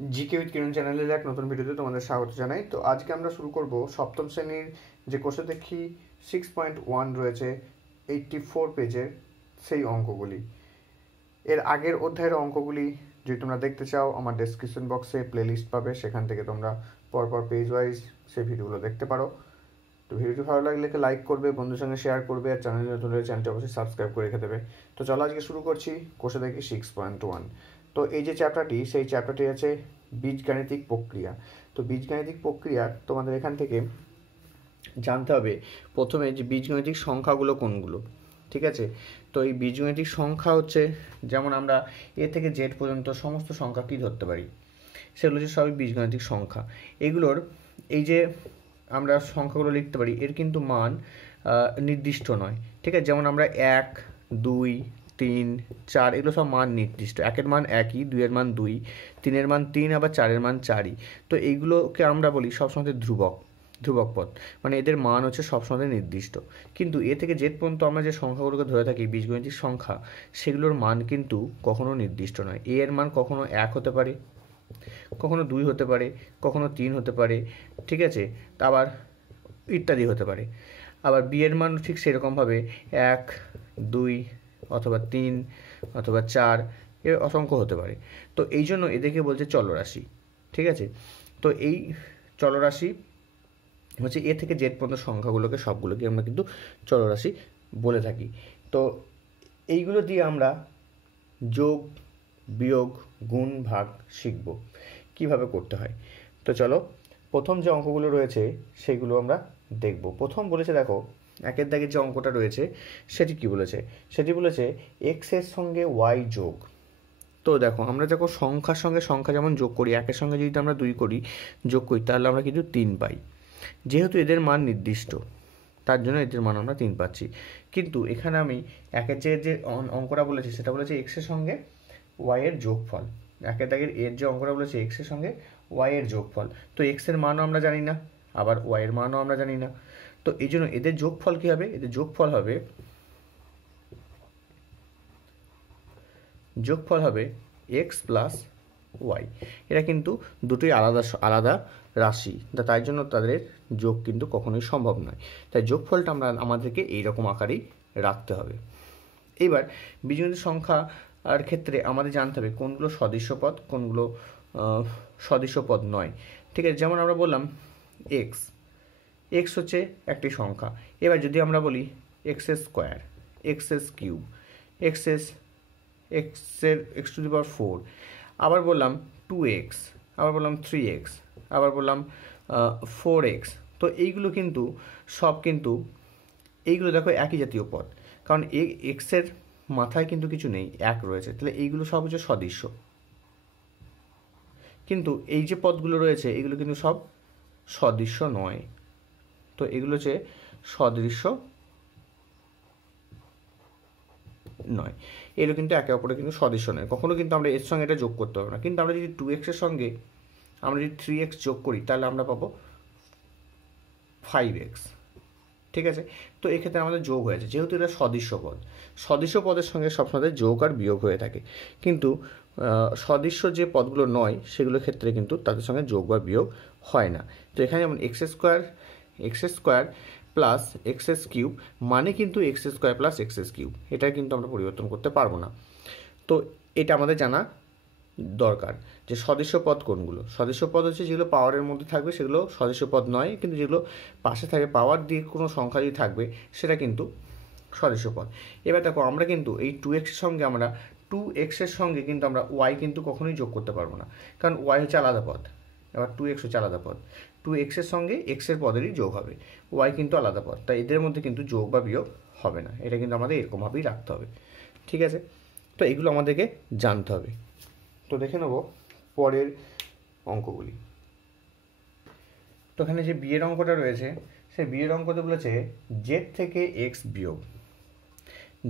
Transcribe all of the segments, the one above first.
GK with কিরণ চ্যানেলের এক নতুন ভিডিওতে তোমাদের স্বাগত জানাই। তো আজকে আমরা শুরু করব সপ্তম শ্রেণীর যে কোষে দেখি 6.1 রয়েছে 84 পেজের সেই অঙ্কগুলি। এর আগের অধ্যায়ের অঙ্কগুলি যদি তোমরা দেখতে চাও আমার ডেসক্রিপশন বক্সে প্লেলিস্ট পাবে, সেখান থেকে তোমরা পরপর পেজ ওয়াইজ সেই ভিডিওগুলো দেখতে পারো। তো ভিডিওটি ভালো লাগলে লাইক করবে, বন্ধুর সঙ্গে শেয়ার করবে, আর চ্যানেল নতুন হলে চ্যানেলটি অবশ্যই সাবস্ক্রাইব করে রেখে দেবে। তো চলো আজকে শুরু করছি কোষে দেখি 6.1। তো এই যে চ্যাপ্টারটি, সেই চ্যাপ্টারটি আছে বীজগাণিতিক প্রক্রিয়া। তো বীজগাণিতিক প্রক্রিয়া তোমাদের এখান থেকে জানতে হবে প্রথমে যে বীজগাণিতিক সংখ্যাগুলো কোনগুলো, ঠিক আছে। তো এই বীজগাণিতিক সংখ্যা হচ্ছে, যেমন আমরা এ থেকে জেড পর্যন্ত সমস্ত সংখ্যা কী ধরতে পারি, সেগুলো হচ্ছে সবই বীজগাণিতিক সংখ্যা। এগুলোর এই যে আমরা সংখ্যাগুলো লিখতে পারি, এর কিন্তু মান নির্দিষ্ট নয়, ঠিক আছে। যেমন আমরা 1, 2, 3, 4 এগুলো সব মান নির্দিষ্ট। 1-এর মান 1ই, 2-এর মান 2, 3-এর মান 3, আবার 4-এর মান 4ই। তো এইগুলোকে আমরা বলি সবসময় ধ্রুবক পদ, মানে এদের মান হচ্ছে সবসময় নির্দিষ্ট। কিন্তু এ থেকে জেড পর্যন্ত আমরা যে সংখ্যাগুলোকে ধরে থাকি বীজগণিতিক সংখ্যা, সেগুলোর মান কিন্তু কখনো নির্দিষ্ট নয়। এ এর মান কখনো 1 হতে পারে, কখনো 2 হতে পারে, কখনো 3 হতে পারে, ঠিক আছে। আবার ইত্যাদি হতে পারে। আবার বি এর মান ঠিক সেরকমভাবে 1, 2 অথবা 3 অথবা 4 এর অসংখ্য হতে পারে। তো এই জন্য এদেরকে বলছে চলরাশি, ঠিক আছে। তো এই চলরাশি হচ্ছে এ থেকে জেড পর্যন্ত সংখ্যাগুলোকে সবগুলোকে আমরা কিন্তু চলরাশি বলে থাকি। তো এইগুলো দিয়ে আমরা যোগ, বিয়োগ, গুণ, ভাগ শিখব কিভাবে করতে হয়। তো চলো প্রথম যে অঙ্কগুলো রয়েছে সেগুলো আমরা দেখব। প্রথম বলেছে, দেখো একের দাগের যে অঙ্কটা রয়েছে সেটি কি বলেছে, সেটি বলেছে এক্স এর সঙ্গে ওয়াই যোগ। তো দেখো আমরা যখন সংখ্যার সঙ্গে সংখ্যা যেমন যোগ করি, একের সঙ্গে যদি আমরা 2 করি যোগ করি, তাহলে আমরা কিন্তু 3 পাই। যেহেতু এদের মান নির্দিষ্ট, তার জন্য এদের মান আমরা 3 পাচ্ছি। কিন্তু এখানে আমি একের যে অঙ্কটা বলেছি সেটা বলেছে এক্সের সঙ্গে ওয়াই এর যোগফল। একের দাগের এর যে অঙ্কটা বলেছে এক্সের সঙ্গে ওয়াই এর যোগফল। তো এক্সের মানও আমরা জানি না, আবার ওয়াই এর মানও আমরা জানি না। তো এই জন্য এদের যোগফল কী হবে, এদের যোগফল হবে এক্স প্লাস ওয়াই। এরা কিন্তু দুটোই আলাদা আলাদা রাশি, তাই জন্য তাদের যোগ কিন্তু কখনোই সম্ভব নয়। তাই যোগফলটা আমাদেরকে এইরকম আকারেই রাখতে হবে। এইবার বীজগণিত সংখ্যা আর ক্ষেত্রে আমাদের জানতে হবে কোনগুলো সদৃশ্য পদ, কোনগুলো সদৃশ্য পদ নয়, ঠিক আছে। যেমন আমরা বললাম এক্স হচ্ছে একটি সংখ্যা। এবার যদি আমরা বলি X square, X cube, X to the power 4, আবার বললাম 2x, আবার বললাম 3x, আবার বললাম 4x। তো এইগুলো কিন্তু সব কিন্তু এইগুলো দেখো একই জাতীয় পদ, কারণ এক্সের মাথায় কিন্তু কিছু নেই, 1 রয়েছে, তাহলে এইগুলো সব হচ্ছে সদৃশ্য। কিন্তু এই যে পদগুলো রয়েছে এগুলো কিন্তু সব সদৃশ্য নয়। তো এগুলো হচ্ছে সদৃশ্য নয়, এগুলো কিন্তু একে অপরের কিন্তু সদৃশ্য নয়। কখনো কিন্তু আমরা এর সঙ্গে এটা যোগ করতে পারবো না। কিন্তু আমরা যদি 2x এর সঙ্গে আমরা যদি 3x যোগ করি, তাহলে আমরা পাবো 5x, ঠিক আছে। তো এক্ষেত্রে আমাদের যোগ হয়েছে, যেহেতু এটা সদৃশ্য পদের সঙ্গে সবসময় যোগ আর বিয়োগ হয়ে থাকে। কিন্তু সদৃশ্য যে পদগুলো নয় সেগুলোর ক্ষেত্রে কিন্তু তাদের সঙ্গে যোগ বা বিয়োগ হয় না। তো এখানে যেমন x square plus x cube মানে কিন্তু x square plus x cube, এটা কিন্তু আমরা পরিবর্তন করতে পারবো না। তো এটা আমাদের জানা দরকার যে সদৃশ্য পদ কোনগুলো। সদৃশ্য পদ হচ্ছে যেগুলো পাওয়ারের মধ্যে থাকবে সেগুলো সদৃশ্য পদ নয়, কিন্তু যেগুলো পাশে থাকে পাওয়ার দিয়ে কোনো সংখ্যা যদি থাকবে সেটা কিন্তু সদৃশ্য পদ। এবার দেখো আমরা কিন্তু এই 2x এর সঙ্গে কিন্তু আমরা y কিন্তু কখনোই যোগ করতে পারবো না, কারণ y হচ্ছে আলাদা পদ, এবার 2x হচ্ছে আলাদা পদ। 2x এর সঙ্গে x এর পদেরই যোগ হবে, y কিন্তু আলাদা পদ, তাই এদের মধ্যে কিন্তু যোগ বা বিয়োগ হবে না। এটা কিন্তু আমাদের এরকমভাবেই রাখতে হবে, ঠিক আছে। তো এগুলো আমাদেরকে জানতে হবে। তো দেখে নেব পরের অঙ্কগুলি। তো এখানে যে বিয়ের অঙ্কটা রয়েছে সেই বিয়ের অঙ্কতে বলেছে জেড থেকে এক্স বিয়োগ,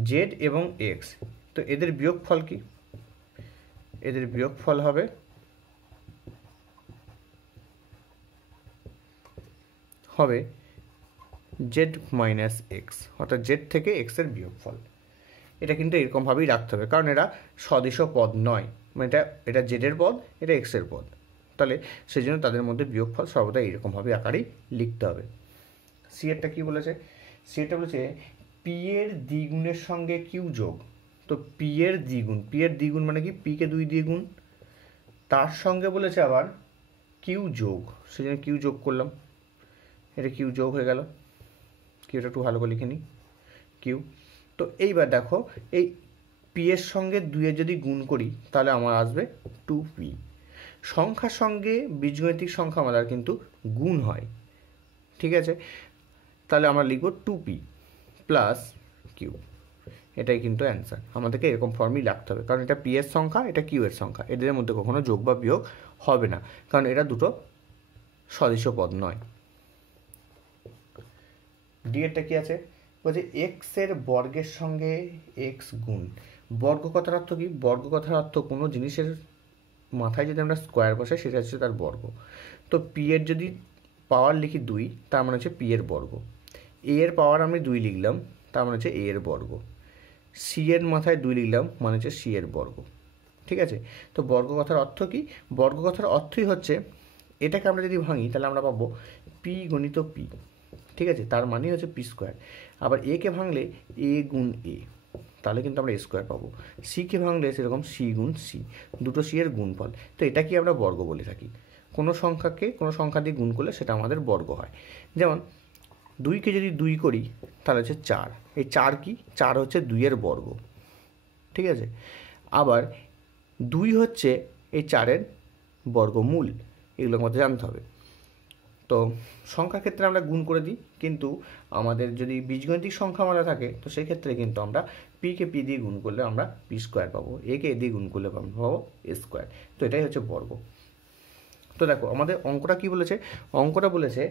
জেড এবং এক্স। তো এদের বিয়োগফল কি, এদের বিয়োগফল হবে জেড মাইনাস এক্স, অর্থাৎ জেড থেকে এক্সের বিয়োগফল। এটা কিন্তু এরকমভাবেই রাখতে হবে, কারণ এরা সদৃশ্য পদ নয়, মানে এটা এটা জেডের পদ, এটা এক্সের পদ, তাহলে সেই জন্য তাদের মধ্যে বিয়োগফল সর্বদা এইরকমভাবে আকারেই লিখতে হবে। সি এরটা কী বলেছে? সি এরটা বলেছে পি এর দ্বিগুণের সঙ্গে কিউ যোগ। তো পি এর দ্বিগুণ মানে কি? পিকে 2 দিয়ে গুণ, তার সঙ্গে বলেছে আবার কিউ যোগ, সেই জন্য কিউ যোগ করলাম, এটা কিউ যোগ হয়ে গেল। কিউটা একটু ভালো করে লিখে নিই, কিউ। তো এইবার দেখো এই পি এর সঙ্গে 2 এর যদি গুণ করি তাহলে আমার আসবে 2p। সংখ্যার সঙ্গে বীজগণিতিক সংখ্যা আমাদের কিন্তু গুণ হয়, ঠিক আছে? তাহলে আমরা লিখব 2p প্লাস কিউ, এটাই কিন্তু অ্যান্সার। আমাদেরকে এরকম ফর্মই রাখতে হবে, কারণ এটা পি এর সংখ্যা, এটা কিউ এর সংখ্যা, এদের মধ্যে কখনো যোগ বা বিয়োগ হবে না, কারণ এটা দুটো সদৃশ পদ নয়। ডি এরটা কি আছে? বলছে এক্স এর বর্গের সঙ্গে এক্স গুণ। বর্গ কথার অর্থ কি? বর্গ কথার অর্থ কোনো জিনিসের মাথায় যদি আমরা স্কোয়ার বসাই সেটা হচ্ছে তার বর্গ। তো পি এর যদি পাওয়ার লিখি 2, তার মানে হচ্ছে পি এর বর্গ। এ এর পাওয়ার আমি 2 লিখলাম, তার মানে হচ্ছে এ এর বর্গ। সি এর মাথায় 2 লিখলাম, মানে হচ্ছে সি এর বর্গ, ঠিক আছে? তো বর্গ কথার অর্থ কি? বর্গ কথার অর্থই হচ্ছে এটাকে আমরা যদি ভাঙি তাহলে আমরা পাবো পি গুণিত পি, ঠিক আছে? তার মানে হচ্ছে পি স্কোয়ার। আবার এ কে ভাঙলে এ গুণ এ, তাহলে কিন্তু আমরা এ স্কোয়ার পাবো। সিকে ভাঙলে সেরকম সি গুণ সি, দুটো সি এর গুণফল। তো এটাকে আমরা বর্গ বলে থাকি। কোনো সংখ্যাকে কোনো সংখ্যা দিয়ে গুণ করলে সেটা আমাদের বর্গ হয়। যেমন 2কে যদি 2 করি তাহলে হচ্ছে 4। এই 4 কি? 4 হচ্ছে 2 এর বর্গ, ঠিক আছে? আবার 2 হচ্ছে এই 4-এর বর্গমূল, এগুলো আমাদের জানতে হবে। তো সংখ্যার ক্ষেত্রে আমরা গুণ করে দিই, কিন্তু আমাদের যদি বীজগণিতিক সংখ্যা আমাদের থাকে তো সেই ক্ষেত্রে কিন্তু আমরা পিকে পি দিয়ে গুণ করলে আমরা পি স্কোয়ার পাবো, একে এ দিয়ে গুণ করলে পাবো এ স্কোয়ার। তো এটাই হচ্ছে বর্গ। তো দেখো আমাদের অঙ্কটা কি বলেছে? অঙ্কটা বলেছে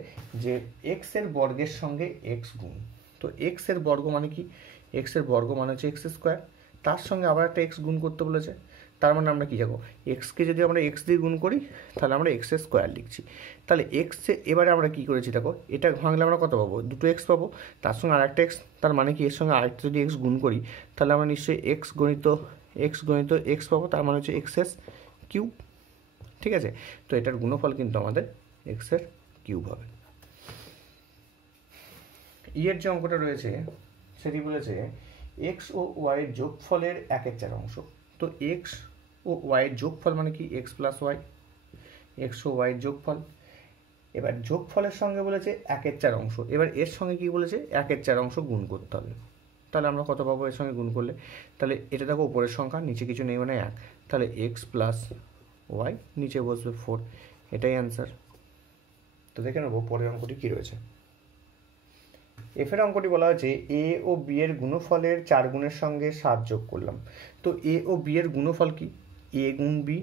যে এক্স এর বর্গের সঙ্গে এক্স গুণ। তো এক্স এর বর্গ মানে কি? এক্স এর বর্গ মানে হচ্ছে এক্স স্কোয়ার, তার সঙ্গে আবার একটা এক্স গুণ করতে বলেছে। তার মানে আমরা কি যাবো? এক্সকে যদি আমরা এক্স দিয়ে গুণ করি তাহলে আমরা এক্স এর স্কোয়ার লিখছি। তাহলে এক্সে এবারে আমরা কি করেছি দেখো, এটা ভাঙলে আমরা কত পাবো? দুটো এক্স পাবো, তার সঙ্গে আরেকটা এক্স, তার মানে কি এর সঙ্গে আরেকটা যদি এক্স গুণ করি তাহলে আমরা নিশ্চয়ই এক্স গণিত এক্স পাবো, তার মানে হচ্ছে এক্স এস কিউব, ঠিক আছে? তো এটার গুণফল কিন্তু আমাদের এক্স এর কিউব হবে। ই এর যে অঙ্কটা রয়েছে সেটি বলেছে এক্স ও ওয়াই এর যোগফলের 1/4 অংশ। তো এক্স ও ওয়াই এর যোগফল মানে কি? এক্স প্লাস ওয়াই, এক্স ও ওয়াই এর যোগফল। এবার যোগফলের সঙ্গে বলেছে 1/4 অংশ, এবার এর সঙ্গে কি বলেছে? 1/4 অংশ গুণ করতে হবে। তাহলে আমরা কত পাবো এর সঙ্গে গুণ করলে? তাহলে এটা দেখো উপরের সংখ্যা, নিচে কিছু নেই মানে 1, তাহলে এক্স প্লাস ওয়াই, নিচে বসবে 4, এটাই অ্যান্সার। তো দেখে নেবো পরের অঙ্কটি কী রয়েছে। এফের অঙ্কটি বলা হয়েছে এ ও বি এর গুণফলের 4 গুণের সঙ্গে 7 যোগ করলাম। তো এ ও বি এর গুণফল কি? এ গুণ বি,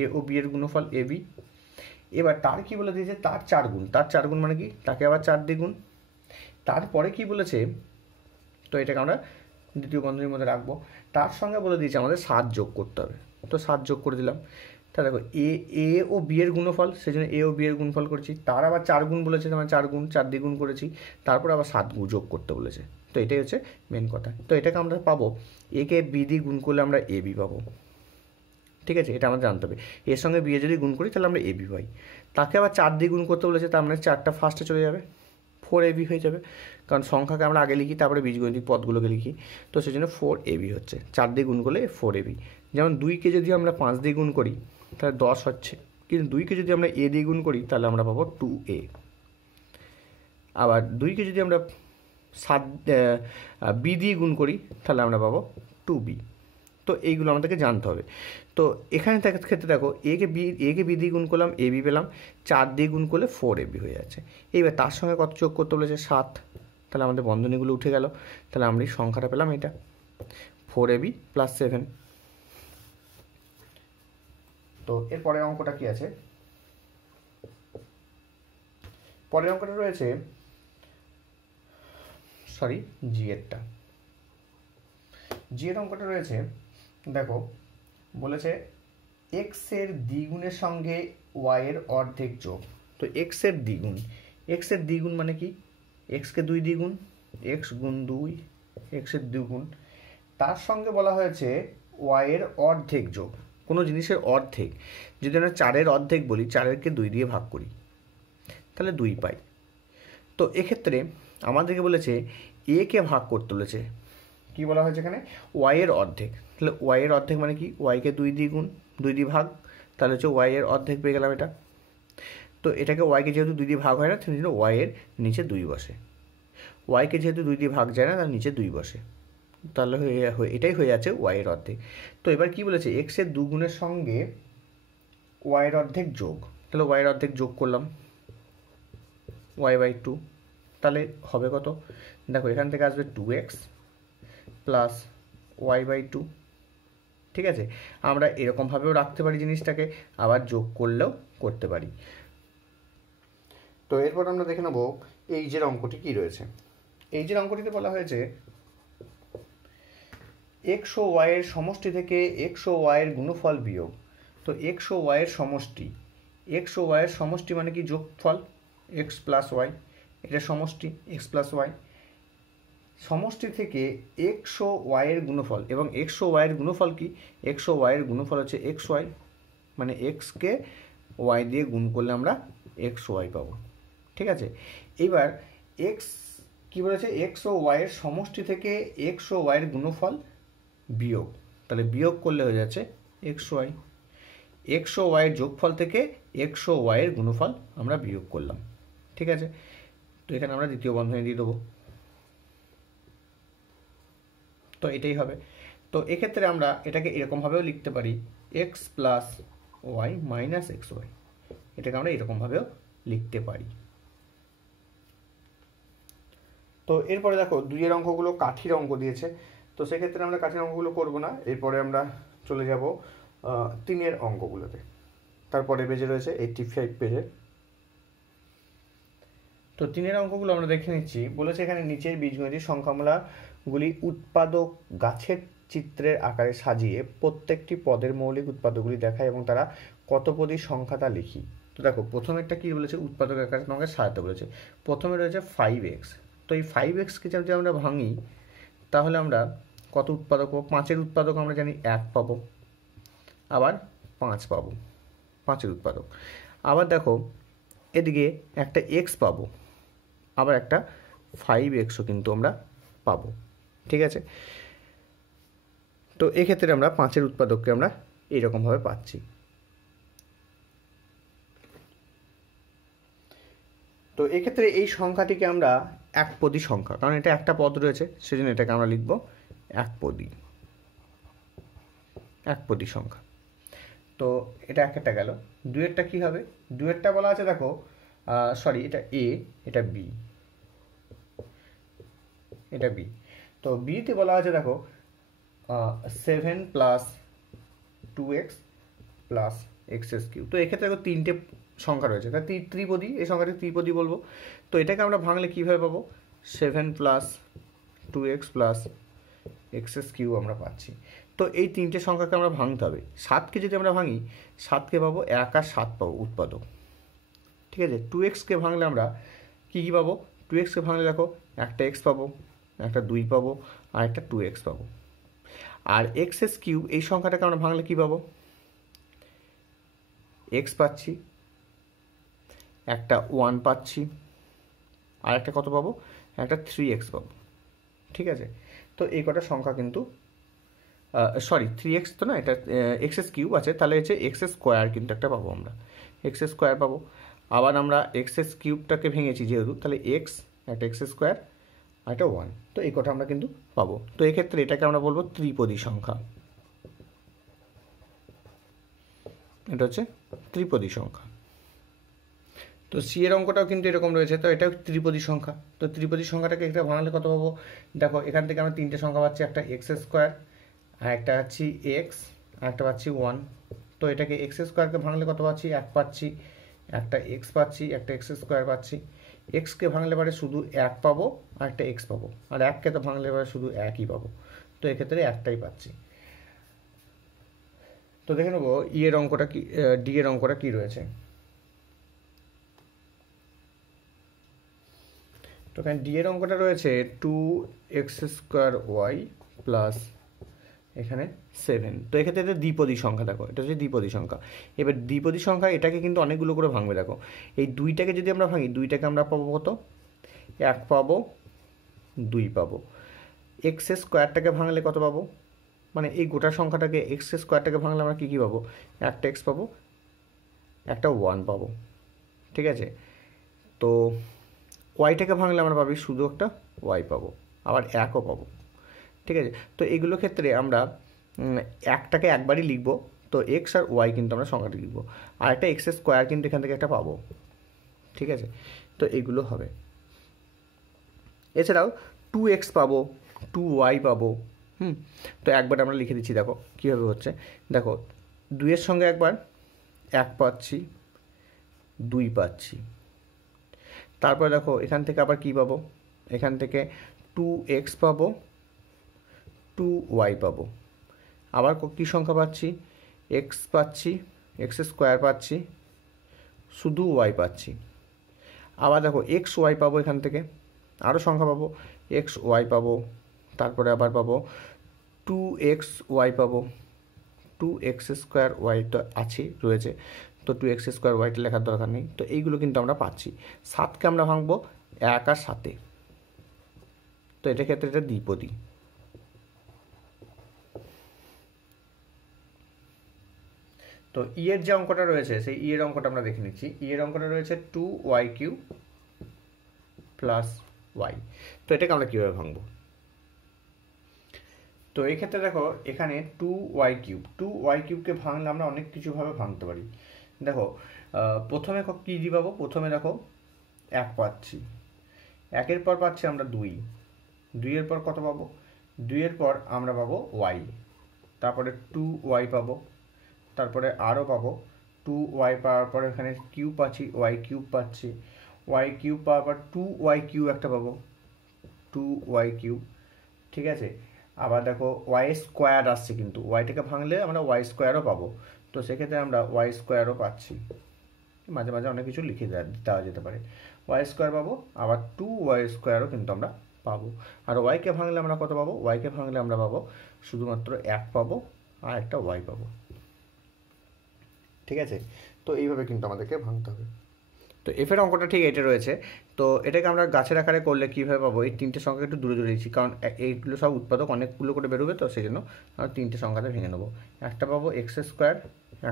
এ ও বি এর গুণফল এ বি। এবার তার কি বলে দিয়েছে? তার 4 গুণ। তার 4 গুণ মানে কি? তাকে আবার 4 দিয়ে গুণ। তারপরে কি বলেছে? তো এটাকে আমরা দ্বিতীয় বন্ধনীর মধ্যে রাখবো। তার সঙ্গে বলে দিয়েছে আমাদের 7 যোগ করতে হবে, তো 7 যোগ করে দিলাম। তা দেখো এ ও বি এর গুণফল, সেই জন্য এ ও বি এর গুণফল করেছি। তার আবার 4 গুণ বলেছে, মানে 4 গুণ, 4 দিয়ে গুণ করেছি। তারপর আবার 7 যোগ করতে বলেছে। তো এটাই হচ্ছে মেন কথা। তো এটাকে আমরা পাবো, একে বি দিয়ে গুণ করলে আমরা এ বি পাবো, ঠিক আছে? এটা আমাদের জানতে হবে। এর সঙ্গে বি এ যদি গুণ করি তাহলে আমরা এ বি পাই। তাকে আবার 4 দিয়ে গুণ করতে বলেছে, তার মানে 4টা ফার্স্টে চলে যাবে, 4ab হয়ে যাবে, কারণ সংখ্যাকে আমরা আগে লিখি তারপরে বীজগণিতিক পদগুলোকে লিখি। তো সেই জন্য 4ab হচ্ছে, 4 দিয়ে গুণ করলে 4ab। যেমন 2কে যদি আমরা 5 দিয়ে গুণ করি তাহলে 10 হচ্ছে, কিন্তু 2কে যদি আমরা a দিয়ে গুণ করি তাহলে আমরা পাবো 2a। আবার 2কে যদি আমরা 7 b দিয়ে গুণ করি তাহলে আমরা পাবো 2b। তো এইগুলো আমাদেরকে জানতে হবে। তো এখানে ক্ষেত্রে দেখো একে বি দিয়ে গুণ করলাম এ বি পেলাম, 4 দিয়ে গুণ করলে 4ab হয়ে যাচ্ছে। এইবার তার সঙ্গে কত যোগ করতে বলেছে? 7, তাহলে আমাদের বন্ধনীগুলো উঠে গেল, তাহলে আমরা এই সংখ্যাটা পেলাম এটা 4ab প্লাস 7। তো এর পরের অঙ্কটা কি আছে? পরের অঙ্কটা রয়েছে জি এর অঙ্কটা রয়েছে, দেখো বলেছে এক্স এর দ্বিগুণের সঙ্গে ওয়াই এর অর্ধেক যোগ। তো এক্স এর দ্বিগুণ মানে কি? এক্সকে 2 দিয়ে গুণ, এক্স গুণ 2, এক্স এর দ্বিগুণ। তার সঙ্গে বলা হয়েছে ওয়াই এর অর্ধেক যোগ। কোনো জিনিসের অর্ধেক যদি আমরা 4-এর অর্ধেক বলি, 4-কে 2 দিয়ে ভাগ করি, তাহলে 2 পাই। তো এক্ষেত্রে আমাদেরকে বলেছে এ কে ভাগ করতে বলেছে, কি বলা হয়েছে এখানে, ওয়াইয়ের অর্ধেক। তাহলে ওয়াইয়ের অর্ধেক মানে কি, ওয়াইকে 2 দিয়ে গুণ, 2 দিয়ে ভাগ, তাহলে হচ্ছে ওয়াইয়ের অর্ধেক পেয়ে গেলাম এটা। তো এটাকে ওয়াইকে যেহেতু 2 দিয়ে ভাগ হয় না, সেই জন্য ওয়াইয়ের নিচে 2 বসে। ওয়াইকে যেহেতু 2 দিয়ে ভাগ যায় না, তার নিচে 2 বসে, তাহলে এটাই হয়ে যাচ্ছে ওয়াইয়ের অর্ধেক। তো এবার কি বলেছে, এক্সের 2 গুণের সঙ্গে ওয়াইয়ের অর্ধেক যোগ, তাহলে ওয়াইয়ের অর্ধেক যোগ করলাম y/2, তাহলে হবে কত, দেখো এখান থেকে আসবে 2x প্লাস y/2। ঠিক আছে, আমরা এরকমভাবেও রাখতে পারি জিনিসটাকে, আবার যোগ করলেও করতে পারি। তো এরপর আমরা দেখে নেব এই যে অঙ্কটি কি রয়েছে। এই যে অঙ্কটিতে বলা হয়েছে এক্স ও ওয়াই এর সমষ্টি থেকে এক্স ও ওয়াই এর গুণফল বিয়োগ। তো এক্স ও ওয়াই এর সমষ্টি, এক্স ও ওয়াই এর সমষ্টি মানে কি যোগফল, এক্স প্লাস ওয়াই, এটা সমষ্টি এক্স প্লাস ওয়াই। সমষ্টি থেকে এক্স ও ওয়াই এর গুণফল, এবং এক্স ও ওয়াই এর গুণফল কি, এক্স ও ওয়াই এর গুণফল হচ্ছে এক্স ওয়াই, মানে এক্সকে ওয়াই দিয়ে গুণ করলে আমরা এক্স ওয়াই পাবো। ঠিক আছে, এইবার এক্স কি বলেছে, এক্স ও ওয়াই এর সমষ্টি থেকে এক্স ও ওয়াই এর গুণফল বিয়োগ, তাহলে বিয়োগ করলে হয়ে যাচ্ছে এক্স ওয়াই। এক্স ও ওয়াই এর যোগফল থেকে এক্স ও ওয়াই এর গুণফল আমরা বিয়োগ করলাম। ঠিক আছে, তো এখানে আমরা দ্বিতীয় বন্ধনী দিয়ে দেবো, তো এটাই হবে। তো এক্ষেত্রে আমরা এটাকে এরকমভাবেও লিখতে পারি, X plus Y minus X Y, এটাকে আমরা এরকমভাবেও লিখতে পারি। তো এরপরে দেখো 2-এর অঙ্কগুলো কাঠির অঙ্ক দিয়েছে, তো সেক্ষেত্রে আমরা কাঠির অঙ্কগুলো করব না, এরপরে আমরা চলে যাব 3-এর অঙ্কগুলোতে। তারপরে পেজে রয়েছে 85 পেজের। তো 3-এর অঙ্কগুলো আমরা দেখে নিচ্ছি। বলেছে এখানে নিচের বীজগণিতের সংখ্যামালাগুলি উৎপাদক গাছের চিত্রের আকারে সাজিয়ে প্রত্যেকটি পদের মৌলিক উৎপাদকগুলি দেখায় এবং তারা কত পদী সংখ্যা তা লিখি। তো দেখো প্রথমেরটা কি বলেছে, উৎপাদক আকারে আমাকে সাজাতে বলেছে। প্রথমে রয়েছে 5x, তো এই 5xকে যদি আমরা ভাঙি তাহলে আমরা কত উৎপাদক পাবো, 5-এর উৎপাদক আমরা জানি 1 পাবো, আবার 5 পাবো, 5-এর উৎপাদক। আবার দেখো এদিকে একটা x পাবো, আবার একটা 5xও কিন্তু আমরা পাবো। ঠিক আছে, তো এক্ষেত্রে আমরা 5-এর উৎপাদককে আমরা এইরকমভাবে পাচ্ছি। তো এক্ষেত্রে এই সংখ্যাটিকে আমরা একপদী সংখ্যা, কারণ এটা একটা পদ রয়েছে সেজন্য এটাকে আমরা লিখব একপদী সংখ্যা। তো এটা একটা গেল। 2-এরটা কি হবে, 2-এরটা বলা আছে দেখো, সরি এটা এ, এটা বি, এটা বি। তো বিতে বলা আছে দেখো 7 plus 2x plus x cube. তো এক্ষেত্রে দেখো 3টে সংখ্যা রয়েছে, তাই ত্রিপদী, এই সংখ্যাটি ত্রিপদী বলবো। তো এটাকে আমরা ভাঙলে কীভাবে পাবো, 7 plus 2x plus x cube আমরা পাচ্ছি। তো এই 3টে সংখ্যাকে আমরা ভাঙতে হবে। 7কে যদি আমরা ভাঙি, 7কে পাবো 1 আর 7 পাবো উৎপাদক। ঠিক আছে, 2xকে ভাঙলে আমরা কী কী পাবো, 2xকে ভাঙলে দেখো একটা x পাবো, একটা 2 পাবো, আর একটা 2x পাবো। আর এক্স কিউব এই সংখ্যাটাকে আমরা ভাঙলে কী পাবো, x পাচ্ছি, একটা 1 পাচ্ছি, আর একটা কত পাবো, একটা 3x পাবো। ঠিক আছে, তো এই কটা সংখ্যা কিন্তু সরি 3x তো না, এটা এক্স কিউব আছে, তাহলে হচ্ছে এক্স স্কোয়ার কিন্তু একটা পাবো আমরা, এক্স স্কোয়ার পাবো। আবার আমরা এক্স কিউবটাকে ভেঙেছি যেহেতু, তাহলে এক্স, একটা এক্স স্কোয়ার আর একটা 1, তো এই কটা আমরা কিন্তু পাবো। তো এক্ষেত্রে এটাকে আমরা বলবো ত্রিপদী সংখ্যা, এটা হচ্ছে ত্রিপদী সংখ্যা। তো সি এর অঙ্কটাও কিন্তু এরকম রয়েছে, তো এটাও ত্রিপদী সংখ্যা। তো ত্রিপদী সংখ্যাটাকে একটা ভাঙলে কত পাবো, দেখো এখান থেকে আমরা 3টে সংখ্যা পাচ্ছি, একটা এক্স স্কোয়ার, আর একটা পাচ্ছি এক্স, আর একটা পাচ্ছি 1। তো এটাকে এক্স স্কোয়ারকে ভাঙলে কত পাচ্ছি, 1 পাচ্ছি, একটা এক্স পাচ্ছি, একটা এক্স স্কোয়ার পাচ্ছি। এক্সকে ভাঙলে পারে শুধু 1 পাবো, আর একটা এক্স পাবো, আর 1কে তো ভাঙলে পারে শুধু 1ই পাবো। তো এক্ষেত্রে একটাই পাচ্ছি। তো দেখে নেবো ই এর অঙ্কটা কি, ডি এর অঙ্কটা কি রয়েছে। তো এখানে ডি এর অঙ্কটা রয়েছে 2x² y প্লাস এখানে 7। তো এক্ষেত্রে এটা দ্বিপদী সংখ্যা, দেখো এটা হচ্ছে দ্বিপদী সংখ্যা। এবার দ্বিপদী সংখ্যা এটাকে কিন্তু অনেকগুলো করে ভাঙবে, দেখো এই 2টাকে যদি আমরা ভাঙি, 2টাকে আমরা পাবো কত, 1 পাবো, 2 পাবো। এক্স স্কোয়ারটাকে ভাঙলে কত পাবো, মানে এই গোটা সংখ্যাটাকে এক্স স্কোয়ারটাকে ভাঙলে আমরা কী কী পাবো, একটা এক্স পাবো, একটা 1 পাবো, ঠিক আছে। তো ওয়াইটাকে ভাঙলে আমরা পাবি শুধু একটা ওয়াই পাবো, আবার 1ও পাবো, ঠিক আছে। তো এইগুলো ক্ষেত্রে আমরা একটাকে একবারই লিখবো, তো এক্স আর ওয়াই কিন্তু আমরা সংখ্যাটা লিখবো, আর একটা এক্স স্কোয়ার কিন্তু এখান থেকে একটা পাবো, ঠিক আছে। তো এইগুলো হবে। এছাড়াও 2x পাবো, 2y পাবো। তো একবার আমরা লিখে দিচ্ছি, দেখো কীভাবে হচ্ছে। দেখো 2-এর সঙ্গে একবার 1 পাচ্ছি, 2 পাচ্ছি। তারপরে দেখো এখান থেকে আবার কি পাবো, এখান থেকে 2x পাবো, 2y পাবো। আবার কী সংখ্যা পাচ্ছি, x পাচ্ছি, x স্কোয়ার পাচ্ছি, শুধু y পাচ্ছি। আবার দেখো এক্স ওয়াই পাবো, এখান থেকে আরও সংখ্যা পাবো, এক্স ওয়াই পাবো। তারপরে আবার পাবো 2x ওয়াই পাবো, 2x স্কোয়ার ওয়াই তো আছেই রয়েছে, তো 2x স্কোয়ার ওয়াইটা লেখার দরকার নেই। তো এইগুলো কিন্তু আমরা পাচ্ছি। 7কে আমরা ভাঙবো 1 আর 7-এ, তো এটা ক্ষেত্রে এটা দ্বিপদী। তো এর যে অঙ্কটা রয়েছে, সেই এর অঙ্কটা আমরা দেখে নিচ্ছি। এর অঙ্কটা রয়েছে 2y³ প্লাস ওয়াই। তো এটাকে আমরা কীভাবে ভাঙবো, তো এই ক্ষেত্রে দেখো এখানে 2y³ ভাঙলে আমরা অনেক কিছুভাবে ভাঙতে পারি। দেখো প্রথমে কী দিয়ে পাবো, প্রথমে দেখো 1 পাচ্ছি, 1-এর পর পাচ্ছি আমরা 2, 2-এর পর কত পাবো, 2-এর পর আমরা পাবো ওয়াই, তারপরে 2y পাবো, তারপরে আরও পাবো 2y পাওয়ার পর এখানে কিউব পাচ্ছি, y³ পাচ্ছি, y³ পাওয়ার পর 2y³ একটা পাবো, 2y³, ঠিক আছে। আবার দেখো ওয়াই স্কোয়ার আসছে, কিন্তু ওয়াইটাকে ভাঙলে আমরা ওয়াই স্কোয়ারও পাবো, তো সেক্ষেত্রে আমরা ওয়াই স্কোয়ারও পাচ্ছি। মাঝে মাঝে অনেক কিছু লিখে দেওয়া যেতে পারে। ওয়াই স্কোয়ার পাবো, আবার 2y স্কোয়ারও কিন্তু আমরা পাবো। আর ওয়াইকে ভাঙলে আমরা কত পাবো, ওয়াইকে ভাঙলে আমরা পাবো শুধুমাত্র 1 পাবো আর একটা ওয়াই পাবো, ঠিক আছে। তো এইভাবে কিন্তু আমাদেরকে ভাঙতে হবে। তো এফের অঙ্কটা ঠিক এটা রয়েছে। তো এটাকে আমরা গাছের আকারে করলে কীভাবে পাবো, এই 3টে সংখ্যা একটু দূরে দূরে দিচ্ছি, কারণ এইগুলো সব উৎপাদক অনেকগুলো করে বেরোবে, তো সেই জন্য আমরা 3টে সংখ্যাতে ভেঙে নেবো। একটা পাবো এক্স স্কোয়ার,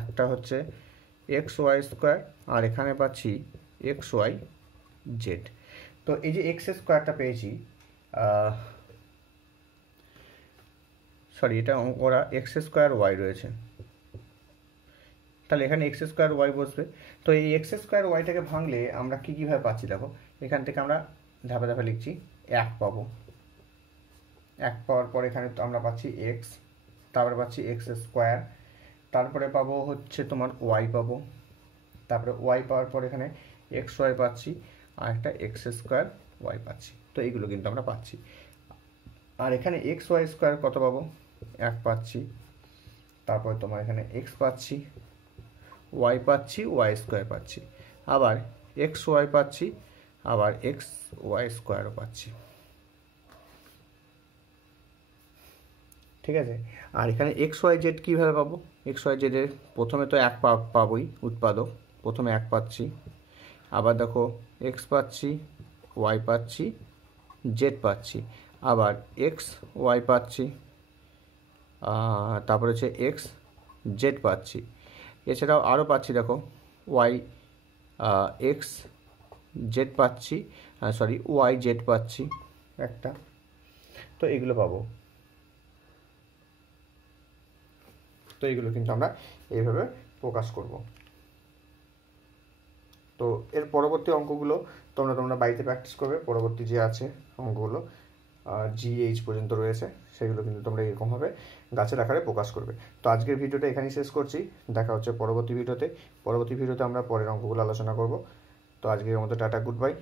একটা হচ্ছে এক্স ওয়াই স্কোয়ার, আর এখানে পাচ্ছি এক্স ওয়াই জেড। তো এই যে এক্স স্কোয়ারটা পেয়েছি, সরি এটা ওরা এক্স স্কোয়ার ওয়াই রয়েছে, তাহলে এখানে এক্স স্কোয়ার ওয়াই বসবে। তো এই এক্স স্কোয়ার ওয়াইটাকে ভাঙলে আমরা কীভাবে পাচ্ছি, দেখো এখান থেকে আমরা ধাপে ধাপে লিখছি। 1 পাবো, 1 পাওয়ার পর এখানে তো আমরা পাচ্ছি এক্স, তারপরে পাচ্ছি এক্স স্কোয়ার, তারপরে পাবো হচ্ছে তোমার ওয়াই পাবো, তারপরে ওয়াই পাওয়ার পর এখানে এক্স ওয়াই পাচ্ছি, আর একটা এক্স স্কোয়ার ওয়াই পাচ্ছি। তো এইগুলো কিন্তু আমরা পাচ্ছি। আর এখানে এক্স ওয়াই স্কোয়ার কত পাবো, 1 পাচ্ছি, তারপর তোমার এখানে এক্স পাচ্ছি, ওয়াই পাচ্ছি, ওয়াই স্কোয়ার পাচ্ছি, আবার এক্স ওয়াই পাচ্ছি, আবার এক্স ওয়াই স্কোয়ারও পাচ্ছি, ঠিক আছে। আর এখানে এক্স ওয়াই জেড কীভাবে পাবো, এক্স ওয়াই জেডের প্রথমে তো 1 পাবোই উৎপাদক, প্রথমে 1 পাচ্ছি, আবার দেখো এক্স পাচ্ছি, ওয়াই পাচ্ছি, জেড পাচ্ছি, আবার এক্স ওয়াই পাচ্ছি, তারপরে হচ্ছে এক্স জেড পাচ্ছি। এছাড়াও আরও পাচ্ছি, দেখো ওয়াই এক্স জেড পাচ্ছি, সরি ওয়াই জেড পাচ্ছি একটা। তো এগুলো পাবো। তো এইগুলো কিন্তু আমরা এইভাবে প্রকাশ করব। তো এর পরবর্তী অঙ্কগুলো তোমরা বাড়িতে প্র্যাকটিস করবে। পরবর্তী যে আছে অঙ্কগুলো GH পর্যন্ত রয়েছে, সেগুলো কিন্তু তোমরা এরকমভাবে গাছের আকারে প্রকাশ করবে। তো আজকের ভিডিওটা এখানেই শেষ করছি, দেখা হচ্ছে পরবর্তী ভিডিওতে। পরবর্তী ভিডিওতে আমরা পরের অঙ্কগুলো আলোচনা করব। তো আজকের মতো টাটা, গুড বাই।